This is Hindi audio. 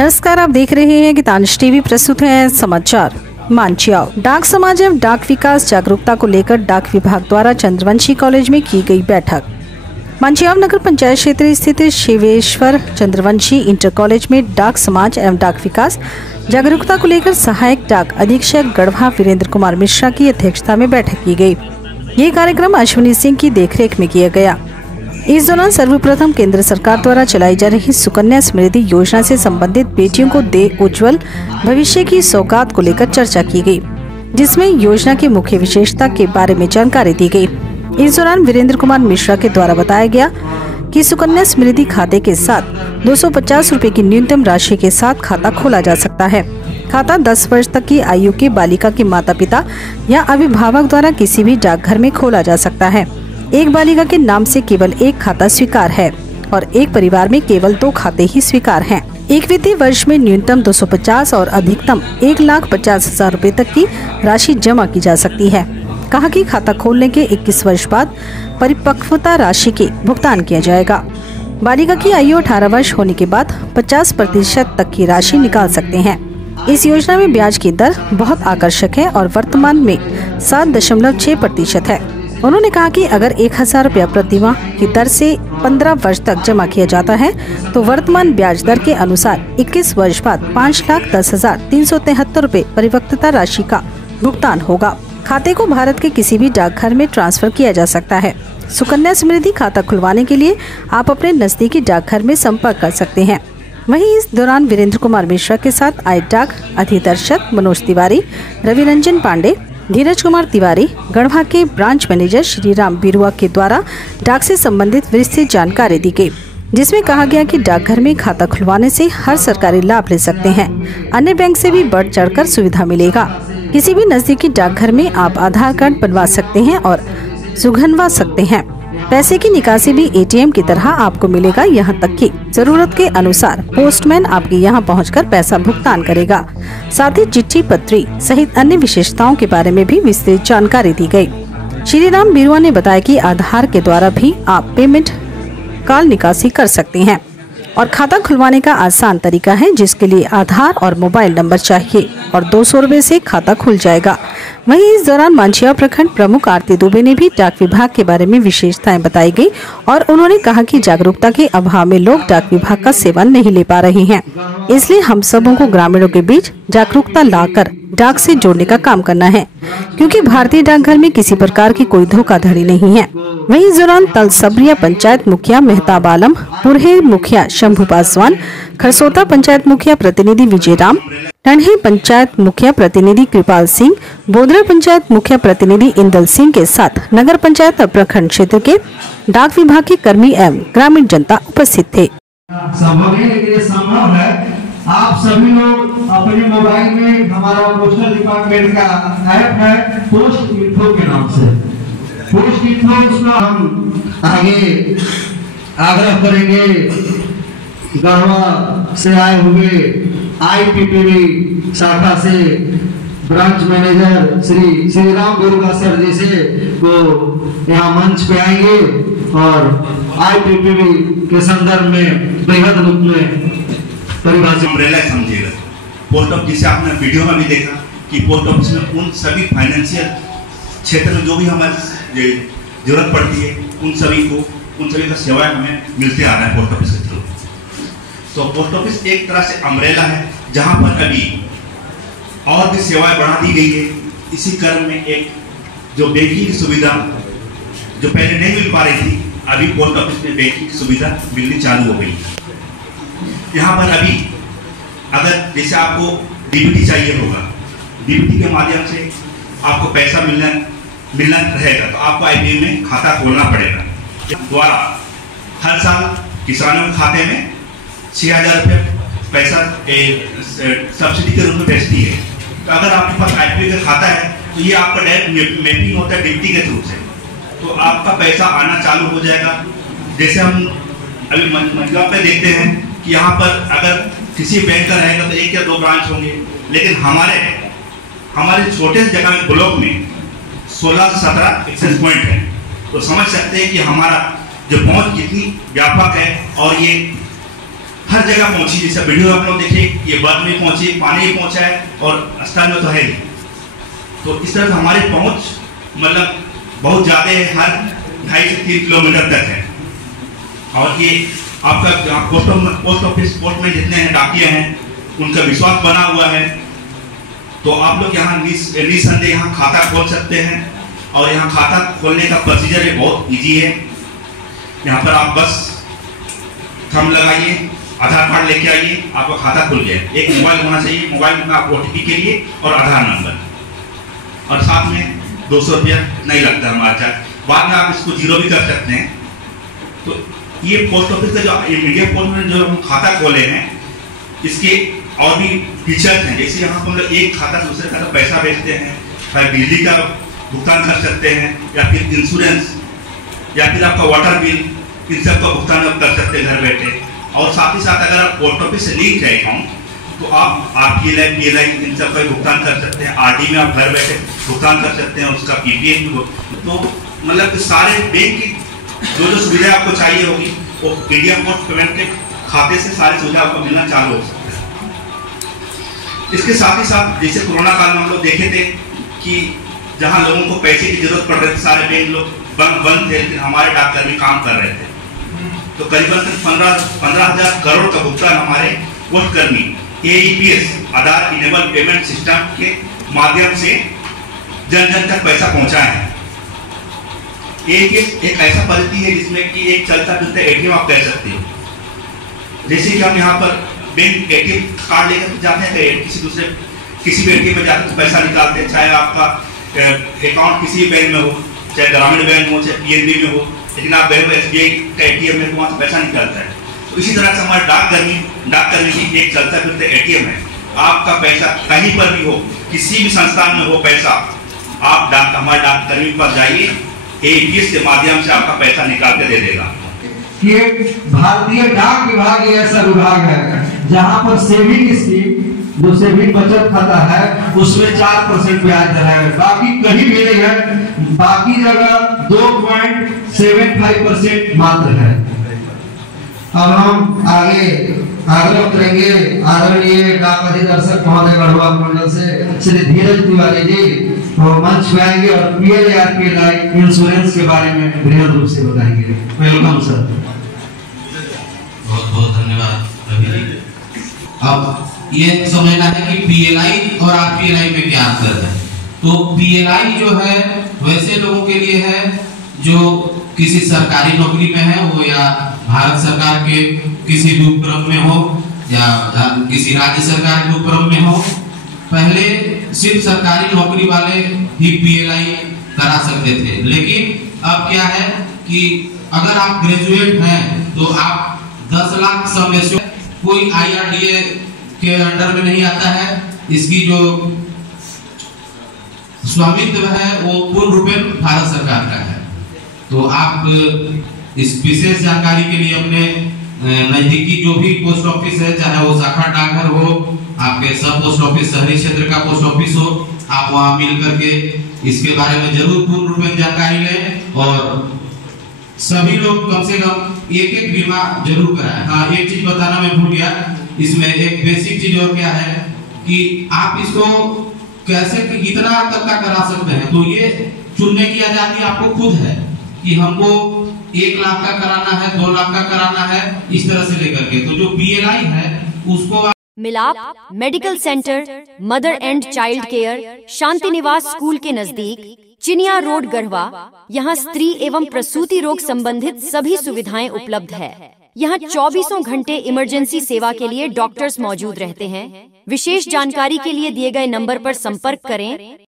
नमस्कार, आप देख रहे हैं गीतांश टीवी। प्रस्तुत है समाचार। मांझियाव डाक समाज एवं डाक विकास जागरूकता को लेकर डाक विभाग द्वारा चंद्रवंशी कॉलेज में की गई बैठक। मांझियाव नगर पंचायत क्षेत्र स्थित शिवेश्वर चंद्रवंशी इंटर कॉलेज में डाक समाज एवं डाक विकास जागरूकता को लेकर सहायक डाक अधीक्षक गढ़वा वीरेंद्र कुमार मिश्रा की अध्यक्षता में बैठक की गई। ये कार्यक्रम अश्विनी सिंह की देखरेख में किया गया। इस दौरान सर्वप्रथम केंद्र सरकार द्वारा चलाई जा रही सुकन्या समृद्धि योजना से संबंधित बेटियों को दे उज्जवल भविष्य की सौगात को लेकर चर्चा की गई, जिसमें योजना की मुख्य विशेषता के बारे में जानकारी दी गई। इस दौरान वीरेंद्र कुमार मिश्रा के द्वारा बताया गया कि सुकन्या समृद्धि खाते के साथ 250 रुपए की न्यूनतम राशि के साथ खाता खोला जा सकता है। खाता 10 वर्ष तक की आयु के बालिका के माता पिता या अभिभावक द्वारा किसी भी डाकघर में खोला जा सकता है। एक बालिका के नाम से केवल एक खाता स्वीकार है और एक परिवार में केवल 2 खाते ही स्वीकार हैं। एक वित्तीय वर्ष में न्यूनतम 250 और अधिकतम 1,50,000 रुपए तक की राशि जमा की जा सकती है। कहा कि खाता खोलने के 21 वर्ष बाद परिपक्वता राशि के भुगतान किया जाएगा। बालिका की आयु 18 वर्ष होने के बाद 50% तक की राशि निकाल सकते हैं। इस योजना में ब्याज की दर बहुत आकर्षक है और वर्तमान में 7.6% है। उन्होंने कहा कि अगर 1,000 रुपया प्रति माह की दर से 15 वर्ष तक जमा किया जाता है तो वर्तमान ब्याज दर के अनुसार 21 वर्ष बाद 5,10,373 रुपए परिपक्वता राशि का भुगतान होगा। खाते को भारत के किसी भी डाकघर में ट्रांसफर किया जा सकता है। सुकन्या समृद्धि खाता खुलवाने के लिए आप अपने नजदीकी डाकघर में संपर्क कर सकते हैं। वहीं इस दौरान वीरेंद्र कुमार मिश्रा के साथ आय डाक अधिदर्शक मनोज तिवारी, रवि रंजन पांडे, धीरज कुमार तिवारी, गढ़वा के ब्रांच मैनेजर श्री राम बिरुआ के द्वारा डाक से संबंधित विस्तृत जानकारी दी गई, जिसमें कहा गया कि डाकघर में खाता खुलवाने से हर सरकारी लाभ ले सकते हैं। अन्य बैंक से भी बढ़ चढ़कर सुविधा मिलेगा। किसी भी नजदीकी डाकघर में आप आधार कार्ड बनवा सकते हैं और सुगनवा सकते हैं। पैसे की निकासी भी एटीएम की तरह आपको मिलेगा। यहाँ तक कि जरूरत के अनुसार पोस्टमैन आपके यहाँ पहुंचकर पैसा भुगतान करेगा। साथ ही चिट्ठी पत्री सहित अन्य विशेषताओं के बारे में भी विस्तृत जानकारी दी गई। श्री राम बिरुआ ने बताया कि आधार के द्वारा भी आप पेमेंट कॉल निकासी कर सकते हैं और खाता खुलवाने का आसान तरीका है, जिसके लिए आधार और मोबाइल नंबर चाहिए और 200 रुपए से खाता खुल जाएगा। वहीं इस दौरान मांझियाव प्रखंड प्रमुख आरती दुबे ने भी डाक विभाग के बारे में विशेषताएं बताई गई और उन्होंने कहा कि जागरूकता के अभाव में लोग डाक विभाग का सेवा नहीं ले पा रहे हैं, इसलिए हम सबों को ग्रामीणों के बीच जागरूकता लाकर डाक से जोड़ने का काम करना है, क्योंकि भारतीय डाकघर में किसी प्रकार की कोई धोखाधड़ी नहीं है। वहीं इस दौरान तलसबरिया पंचायत मुखिया मेहताब आलम, पुरहे मुखिया शंभू पासवान, खरसोता पंचायत मुखिया प्रतिनिधि विजय राम, टंडही पंचायत मुखिया प्रतिनिधि कृपाल सिंह, बोदरा पंचायत मुखिया प्रतिनिधि इंदल सिंह के साथ नगर पंचायत और प्रखंड क्षेत्र के डाक विभाग के कर्मी एवं ग्रामीण जनता उपस्थित थे। आप सभी लोग अपने मोबाइल में हमारा पोस्टल डिपार्टमेंट का ऐप है पोस्ट इन्फो के नाम से, पोस्ट इन्फो, उसका हम आगे आग्रह करेंगे गढ़वा से आए हुए IPPB शाखा से ब्रांच मैनेजर श्री राम बिरुआ सर जी से को यहाँ मंच पे आएंगे और IPPB के संदर्भ में बृहद रूप में परिभाषित अम्ब्रेला समझिएगा। पोस्ट ऑफिस जिसे आपने वीडियो में भी देखा कि पोस्ट ऑफिस में उन सभी फाइनेंशियल क्षेत्र में जो भी हमारी जरूरत पड़ती है उन सभी का सेवाएं हमें मिलते आ रहा है पोस्ट ऑफिस के थ्रू। तो पोस्ट ऑफिस एक तरह से अम्ब्रेला है जहां पर अभी और भी सेवाएं बढ़ा दी गई है। इसी क्रम में एक जो बैंकिंग की सुविधा जो पहले नहीं मिल पा रही थी, अभी पोस्ट ऑफिस में बैंकिंग की सुविधा मिलनी चालू हो गई। यहाँ पर अभी अगर जैसे आपको डीबीटी चाहिए होगा, डीबीटी के माध्यम से आपको पैसा मिलना रहेगा तो आपको IPPB में खाता खोलना पड़ेगा। द्वारा हर साल किसानों के खाते में 6,000 रुपये पैसा सब्सिडी के रूप में भेजती है। तो अगर आपके पास IPPB का खाता है तो ये आपका डायरेक्ट मैपिंग होता है डीबीटी के थ्रू से, तो आपका पैसा आना चालू हो जाएगा। जैसे हम अभी मंझियाव पे देखते हैं कि यहाँ पर अगर किसी बैंक का रहेगा तो 1 या 2 ब्रांच होंगे, लेकिन हमारे छोटे से जगह में ब्लॉक में 16 से 17 एक्सेस पॉइंट है। तो समझ सकते हैं कि हमारा जो पहुंच कितनी व्यापक है और ये हर जगह पहुंची। जैसे वीडियो आप लोग देखे, ये बर्फ में पहुंची, पानी में पहुंचा है और स्थल में तो है ही। तो इस तरह हमारी पहुंच मतलब बहुत ज़्यादा है, हर 2.5 से 3 किलोमीटर तक है। और ये आपका पोस्ट ऑफिस पोस्ट में जितने हैं डाकिया हैं, उनका विश्वास बना हुआ है। तो आप लोग यहाँ निसंदेह यहाँ खाता खोल सकते हैं। और यहाँ खाता खोलने का प्रोसीजर है बहुत इजी है। यहाँ पर आप बस थंब लगाइए, आधार कार्ड लेके आइए, आपका खाता खुल गया। एक मोबाइल होना चाहिए, मोबाइल में आप OTP के लिए और आधार नंबर, और साथ में 200 रुपया नहीं लगता हमारा चार्ज। बाद में आप इसको जीरो भी कर सकते हैं। तो ये पोस्ट ऑफिस का जो इंडिया पोस्ट में जो हम खाता खोले हैं, इसके और भी फीचर्स हैं। जैसे यहाँ पर हम लोग एक खाता दूसरे खाता पैसा भेजते हैं, फिर बिजली का भुगतान कर सकते हैं, या फिर इंश्योरेंस, या फिर आपका वाटर बिल, इन सब का भुगतान आप कर सकते हैं घर बैठे। और साथ ही साथ अगर आप पोस्ट ऑफिस से लिंक है अकाउंट, तो आप PLI इन सब का भुगतान कर सकते हैं। RD में आप घर बैठे भुगतान कर सकते हैं, उसका PPF भी। तो मतलब सारे बैंक की जो सुविधा आपको चाहिए होगी, वो इंडिया पोस्ट पेमेंट के खाते से सारी सुविधा आपको मिलना चालू हो सकती है। इसके साथ ही साथ जैसे कोरोना काल में हम लोग देखे थे कि जहाँ लोगों को पैसे की जरूरत पड़ रही थी, सारे बैंक लोग बंद थे, लेकिन हमारे डाककर्मी काम कर रहे थे। तो करीबन 15,000 करोड़ का भुगतान हमारे पोस्टकर्मी AEPS आधार इनेबल पेमेंट सिस्टम के माध्यम से जन जन तक पैसा पहुंचाए हैं। AEPS एक ऐसा पद्धति है जिसमें कि एक चलता फिरता ATM आप कह सकते हो। जैसे कि हम यहाँ पर बैंक ATM कार्ड लेकर जाते हैं, किसी भी ATM में जाते हैं तो पैसा निकालते हैं, चाहे आपका अकाउंट किसी बैंक में हो, चाहे ग्रामीण बैंक हो, चाहे PNB में हो, लेकिन आप बैंक SBI का ATM में वहाँ से पैसा निकलता है। तो इसी तरह से हमारे डाककर्मी की एक चलता फिरता ATM है। आपका पैसा कहीं पर भी हो, किसी भी संस्थान में हो पैसा, आप हमारे डाककर्मी पर जाइए, AEPS के माध्यम से आपका पैसा निकाल के दे देगा। ये भारतीय डाक विभाग ऐसा विभाग है जहाँ पर सेविंग स्कीम, जो सेविंग बचत खाता है, उसमें 4% ब्याज दर है। बाकी कहीं भी नहीं है, बाकी जगह 2.75% मात्र है। अब हम आगे आग्रह करेंगे आदरणीय डाक अधिदर्शक महोदय गढ़वा मंडल से श्री धीरज तिवारी जी वो मंच पे आएंगे और PLI इंश्योरेंस के बारे में बृहद रूप से बताएंगे। Welcome sir. बहुत बहुत धन्यवाद रवि जी। अब ये समझना है कि PLI और RPLI में क्या अंतर है। तो PLI जो है वैसे लोगों के लिए है जो किसी सरकारी नौकरी में है, हो या भारत सरकार के किसी भी उपक्रम में हो, या किसी राज्य सरकार के उपक्रम में हो। पहले सिर्फ सरकारी नौकरी वाले ही PLI करा सकते थे, लेकिन अब क्या है कि अगर आप ग्रेजुएट हैं तो आप 10 लाख सम कोई IRDA के अंडर में नहीं आता है। इसकी जो स्वामित्व है वो पूर्ण रूप में भारत सरकार का है। तो आप इस विशेष जानकारी के लिए अपने नजदीकी जो भी पोस्ट ऑफिस है, चाहे वो शाखा डाकघर हो, आपके सब पोस्ट ऑफिस, शहरी क्षेत्र का पोस्ट ऑफिस हो, आप वहां मिल करके इसके बारे में जरूर पूर्ण रूप में जानकारी लें। और सभी लोग कम से कम एक बीमा जरूर कराएं। हाँ, एक चीज बताना मैं भूल गया, इसमें एक बेसिक चीज और क्या है कि आप इसको कैसे कितना तक का करा सकते हैं। तो ये चुनने की आजादी आपको खुद है कि हमको 1 लाख का कराना है, 2 लाख का कराना है, इस तरह से लेकर के। तो जो PLI है उसको Milap medical centre, mother and child care, Shanti Niwas school के नजदीक, चिनिया रोड, गढ़वा। यहाँ स्त्री एवं प्रसूति रोग संबंधित सभी सुविधाएं उपलब्ध है। यहाँ 24 घंटे इमरजेंसी सेवा के लिए डॉक्टर्स मौजूद रहते हैं। विशेष जानकारी के लिए दिए गए नंबर पर संपर्क करें।